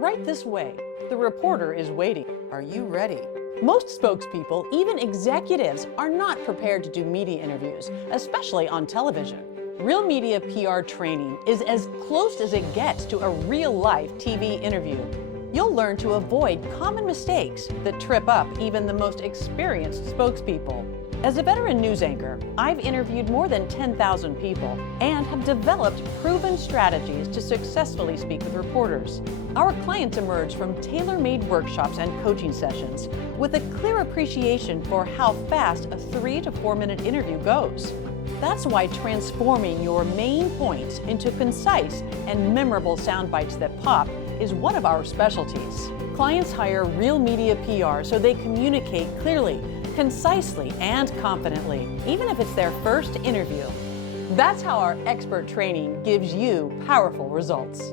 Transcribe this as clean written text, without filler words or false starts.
Right this way. The reporter is waiting. Are you ready? Most spokespeople, even executives, are not prepared to do media interviews, especially on television. Real media PR training is as close as it gets to a real-life TV interview. You'll learn to avoid common mistakes that trip up even the most experienced spokespeople. As a veteran news anchor, I've interviewed more than 10,000 people and have developed proven strategies to successfully speak with reporters. Our clients emerge from tailor-made workshops and coaching sessions with a clear appreciation for how fast a 3 to 4 minute interview goes. That's why transforming your main points into concise and memorable sound bites that pop is one of our specialties. Clients hire real media PR so they communicate clearly, concisely, and confidently, even if it's their first interview. That's how our expert training gives you powerful results.